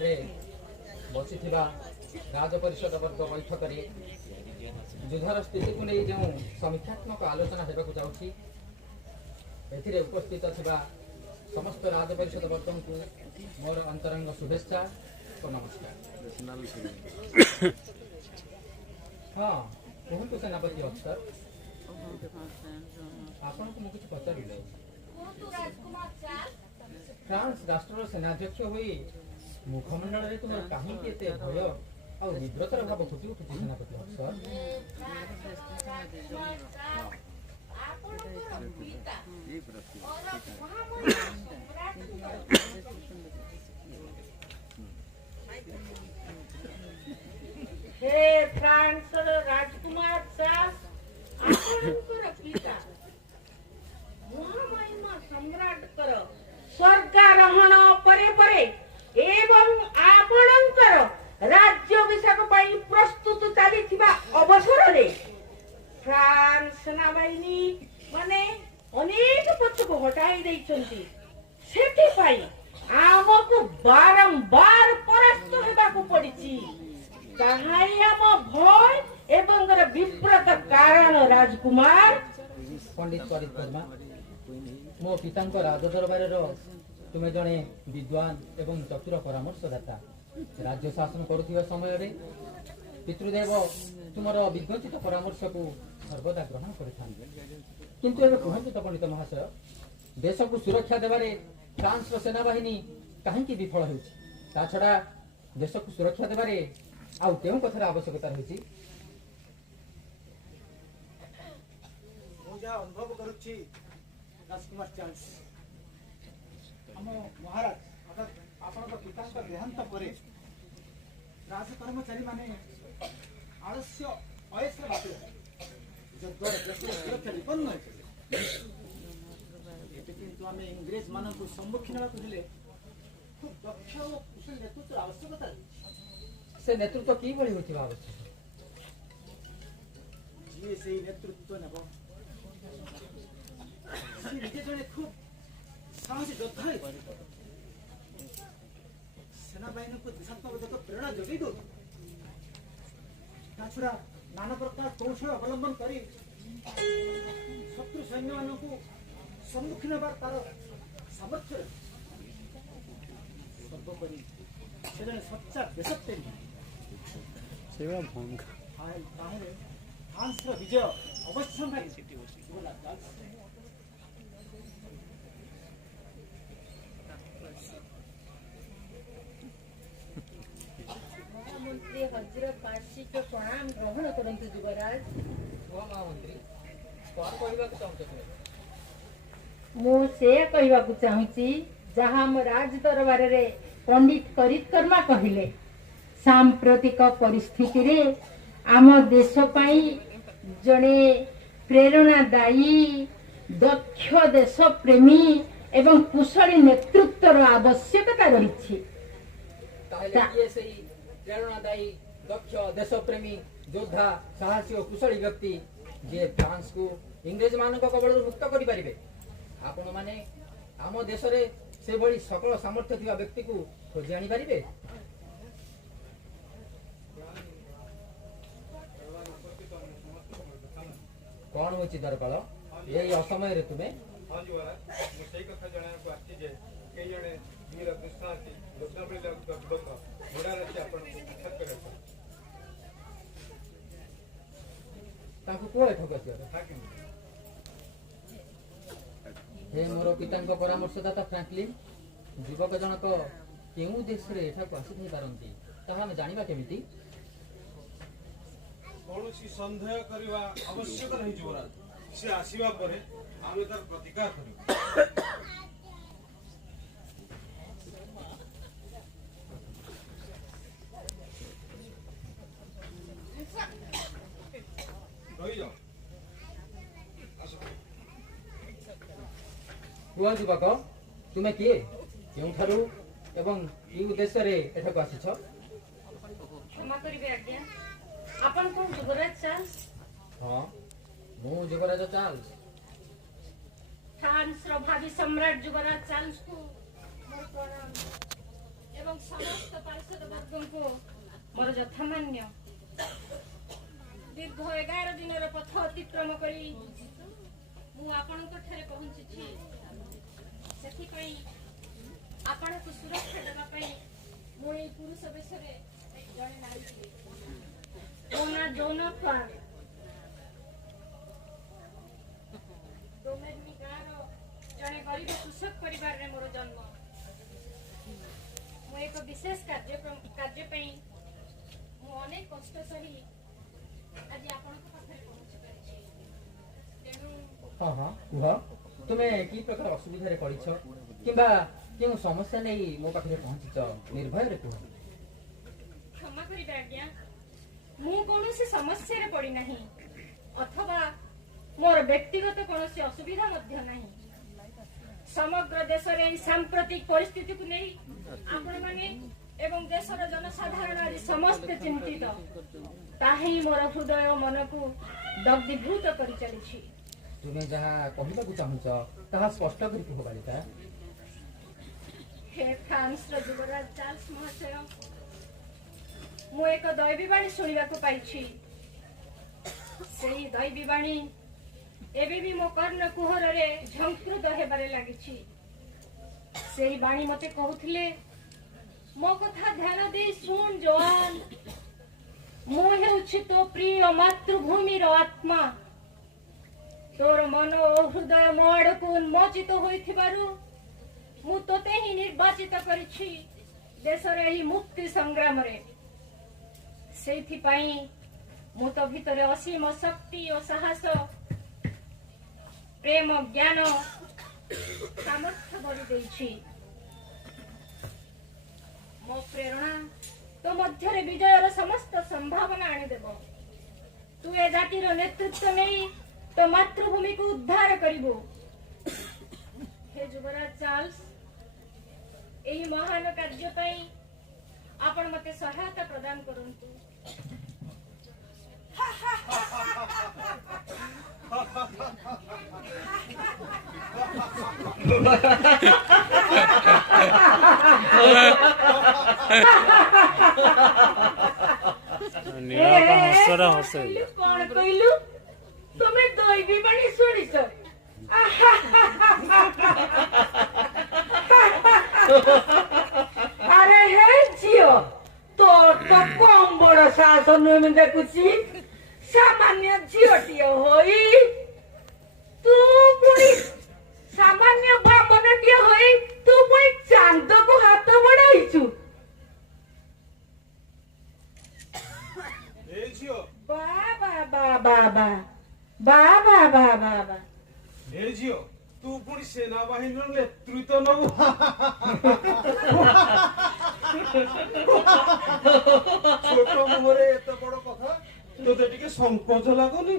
रे बसी राज परिषद वर्ग बैठक में युद्धर स्थिति को नहीं जो समीक्षात्मक आलोचना होगा जाऊँगी एथिरे उपस्थित थिबा समस्त राज परिषद वर्ग को मोर अंतरंग शुभेच्छा और नमस्कार। हाँ कहतु सेनापति अफसर आपन को मुझे पचार फ्रांस राष्ट्र सेनाध्यक्ष हुई मुखमंडल में तुम कहीं भय आ विव्रतर भाव फुटी उठुची सेनापति अफसर। हे फ्रांस राजकुमार चार्ल्स आपणकर पिता महामहिमा सम्राट कर स्वर्गारोहण परे परे एवं आपणकर राज्याभिषेक पई प्रस्तुत चलीथिबा अवसर रे फ्रांस सेनाबाहिनी माने अनेक पक्ष को हटाई देइछंती सेठी पई आमको बारंबार परास्त हेबाकू पड़िछि ताहाई आम भय एवं विव्रत कारण राजकुमार। पंडित परित वर्मा मो पिता राज दरबार तुम्हें जड़े विद्वान एवं चतुर परामर्शदाता राज्य शासन करुवा समय पितृदेव तुमर विज्ञचित परामर्श को सर्वदा ग्रहण किंतु एवं कहतु तो पंडित महाशय देश को सुरक्षा देवारे फ्रांस सेनाबाहिनी कहीं विफल हो छड़ा देश को सुरक्षा देवारे आउ केउ कथार आवश्यकता रही अनुभव करुच्ची राजकुमार चार्ल्स आम महाराज अर्थात आपन पिता देहांत पर राज कर्मचारी माने आलस्य अयस्र बाटे जद्वारा देशर सुरक्षा विपन्न होते किंतु आम इंग्रेज मान सम्मुखीन होगा खूब दक्ष और कुशल नेतृत्व आवश्यकता से नेतृत्व कि होता आवश्यक जी से नेतृत्व नेब जड़े खूब साहसी योद्धा सेनाबाहिनी को दिशात्मक प्रेरणा जगै दो छड़ा नाना प्रकार कौशल अवलंबन कर शत्रु सैन्य मान को सम्मुखीन होबार तार सामर्थ्य सर्वोपरि से जड़े सच्चा देशप्रेमी फ्रांस विजय अवश्य मंत्री हजरत पार्षी को प्रणाम ग्रहण करंतु युवराज। महामंत्री कौन कहवा चाहते मु से कहवाकू चाहूची जहाँ हम राज दरबार रे पंडित करितकर्मा कहिले सांप्रतिक परिस्थिति रे आम देश पाई जड़े प्रेरणादायी दक्ष देश प्रेमी एवं कुशली नेतृत्वर आवश्यकता रही प्रेरणादायी दक्ष देशप्रेमी योद्धा साहसी और कुशली व्यक्ति जे फ्रांस को इंग्रेज मान कबल मुक्त करें आपण माने आम देश रे से भली सकल सामर्थ्य थिबा व्यक्ति को खोजी आनी पारिबे। कौन होची दरकाल यही असमय रे तुम्हें हे मोर पिता परामर्शदाता फ्रैंकलिन युवक जनक केउ देश रे एठाको आसी पारंती ताहा हम जानिबा केमिति कौनसी संदेह करवा आवश्यक नहीं युवराज से आसीबा परे आमे तार प्रतिकार करियो। रही जाओ कुआ युवक तुमे किए केउठारु एवं ई उद्देश्य रे एठाको आसीछ। क्षमा करिवे आज्ञा अपन कोन युवराज चार्ल्स? हाँ मु युवराज चार्ल्स फ्रांस रो भावी सम्राट युवराज चार्ल्स को मोर प्रणाम। ଏବଂ ସମସ୍ତ ପାର୍ଷଦ ବର୍ଗଙ୍କୁ ମୋର ଯଥାମାନ୍ୟ ଦୀର୍ଘ 11 ଦିନର ପଥ ଅତିକ୍ରମ କରି ମୁଁ ଆପଣଙ୍କ ଠାରେ ପହଞ୍ଚିଛି। ସେଥିପାଇଁ ଆପଣଙ୍କୁ ସୁରକ୍ଷା ଦେବା ପାଇଁ ମୁଁ ଏହି ପୁରୁଷ ବେଶରେ ଜଣେ ନାରୀ ଥିଲି। ମୋ ନାଁ ଯୌନ ପାଲ। ଡୋମେର୍ନି ଗାଁର ଜଣେ ଗରିବ କୃଷକ ପରିବାରରେ ମୋର ଜନ୍ମ। ମୁଁ ଏକ ବିଶେଷ କାର୍ଯ୍ୟ ପାଇଁ ମୁଁ ଅନେକ କଷ୍ଟ ସହି ଆଜି ଆପଣଙ୍କ ପାଖରେ ପହଞ୍ଚି ପାରିଛି। ତେଣୁ ହଁ ହଁ କୁହ, ତୁମେ କି ପ୍ରକାର ଅସୁବିଧାରେ ପଡ଼ିଛ କିମ୍ବା କେଉଁ ସମସ୍ୟା ନେଇ ମୋ ପାଖରେ ପହଞ୍ଚିଛ, ନିର୍ଭୟରେ କୁହ। କ୍ଷମା କରିବେ ଆଜ୍ଞା, ମୁଁ କୌଣସି ସମସ୍ୟାରେ ପଡ଼ିନାହିଁ ଅଥବା ମୋର ବ୍ୟକ୍ତିଗତ କୌଣସି ଅସୁବିଧା ମଧ୍ୟ ନାହିଁ। ସମଗ୍ର ଦେଶରେ ଏହି ସାମ୍ପ୍ରତିକ ପରିସ୍ଥିତିକୁ ନେଇ ଆପଣମାନେ ଏବଂ ଦେଶର ଜନସାଧାରଣ ଆଜି ସମସ୍ତେ ଚିନ୍ତିତ। ତାହା ହିଁ ମୋର ହୃଦୟ ଓ ମନକୁ ଦଗ୍ଧୀଭୂତ କରି ଚାଲିଛି। ତୁମେ ଯାହା କହିବାକୁ ଚାହୁଁଛ ତାହା ସ୍ପଷ୍ଟ କରି କୁହ ବାଳିକା। ହେ ଫ୍ରାନ୍ସର ଯୁବରାଜ ଚାର୍ଲସ ମହାଶୟ, ମୁଁ ଏକ ଦୈବୀବାଣୀ ଶୁଣିବାକୁ ପାଇଛି। ସେହି ଦୈବୀବାଣୀ ଏବେ ବି ମୋ କର୍ଣ୍ଣ କୁହରରେ ଝଙ୍କୃତ ହେବାରେ ଲାଗିଛି। ସେହି ବାଣୀ ମତେ କହୁଥିଲେ, ମୋ କଥା ଧ୍ୟାନ ଦେଇ ଶୁଣ ଜୱାନ, ମୁଁ ହେଉଛି ତୋ ପ୍ରିୟ ମାତୃଭୂମିର ଆତ୍ମା। ତୋର ମନ ଓ ହୃଦୟ ମୋ ଆଡକୁ ଉନ୍ମୋଚିତ ହୋଇଥିବାରୁ ମୁଁ ତୋତେ ହିଁ ନିର୍ବାଚିତ କରିଛି ଦେଶର ଏହି ମୁକ୍ତି ସଂଗ୍ରାମରେ। ସେଇଥିପାଇଁ ମୁଁ ତୋ ଭିତରେ ଅସୀମ ଶକ୍ତି ଓ ସାହସ, ପ୍ରେମ, ଜ୍ଞାନ, ସାମର୍ଥ୍ୟ ଭରି ଦେଇଛି। ମୋ ପ୍ରେରଣା ତୋ ମଧ୍ୟରେ ବିଜୟର ସମସ୍ତ ସମ୍ଭାବନା ଆଣିଦେବ। ତୁ ଏ ଜାତିର ନେତୃତ୍ୱ ନେଇ ତୋ ମାତୃଭୂମିକୁ ଉଦ୍ଧାର କରିବୁ। ହେ ଯୁବରାଜ ଚାର୍ଲସ, ଏହି ମହାନ କାର୍ଯ୍ୟ ପାଇଁ ଆପଣ ମତେ ସହାୟତା ପ୍ରଦାନ କରନ୍ତୁ। କଣ କହିଲୁ? ତମେ ଦୈବୀ ବାଣୀ ଶୁଣିଛ? ଆରେ ହେ ଝିଅ, ତୋର ତ କମ ବଡ ସାହସ ନୁହେଁ ମୁଁ ଦେଖୁଛି। ସାମାନ୍ୟ ଝିଅଟିଏ ହୋଇ ତୁ ପୁଣି ସାମାନ୍ୟ ବ୍ରାହ୍ମଣଟିଏ ହୋଇ ତୁ ପୁଣି ଚାନ୍ଦକୁ ହାତ ବଢାଇଛୁ। ଏ ଝିଅ, ବାବା ଏ ଝିଅ, ତୁ ପୁଣି ସେନାବାହିନୀର ନେତୃତ୍ୱ ନବୁ। ଛୋଟ ମୁହଁରେ ଏତେ ବଡ କଥା, ତୋତେ ଟିକେ ସଂକୋଚ ଲାଗୁନି?